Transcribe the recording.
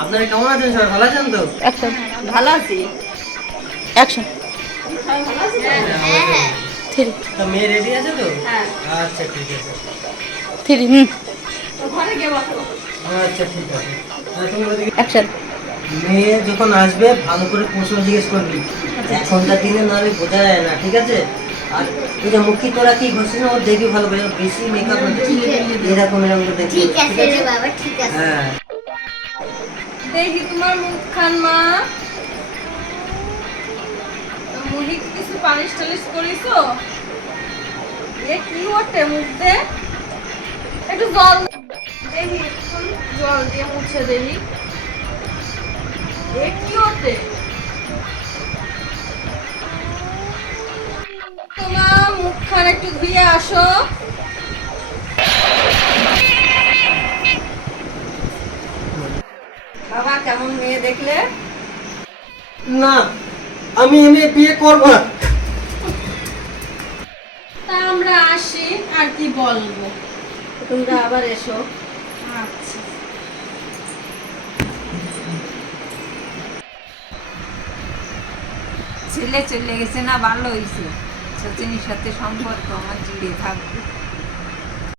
আপনারা কেমন আছেন স্যার? ভালো আছেন তো? অ্যাকশন। ভালো আছি। অ্যাকশন। থ্রি। তো মেয়ে রেডি আছে তো? হ্যাঁ। আচ্ছা ঠিক আছে। থ্রি। আচ্ছা ঠিক আছে। তুমি ওদিকে অ্যাকশন। মেয়ে যখন আসবে ভালো করে প্রশ্ন জিজ্ঞেস করবি। এখনকার দিনে না আমি বোঝা যায় না, ঠিক আছে? আর তুই যে মুখি তোরা কি ঘষিস না ওর দেখবি ভালো করে, বেশি মেকআপ এরকম এরকম করে দেখবি। ঠিক আছে রে বাবা, ঠিক আছে। হ্যাঁ দেখি তোমার মুখ খান মা, মুখে কি কিছু পালিশ টালিশ করিছো? এ কি ওঠে মুখ দে, একটু জল দেখি, একটু জল দিয়ে মুছে দেখি। এ কি ওঠে? তোমার মুখখান একটু ধুয়ে আসো। বাবা কেমন মেয়ে দেখলে? না, আমি এমএ বিয়ে করব না। তা আমরা আসি, আর কি বলবো, তোমরা আবার এসো। আচ্ছা। ছেলে চলে গেছে না, ভালো হয়েছে। সচিনের সাথে সম্পর্ক আমার জুড়ে থাকবে।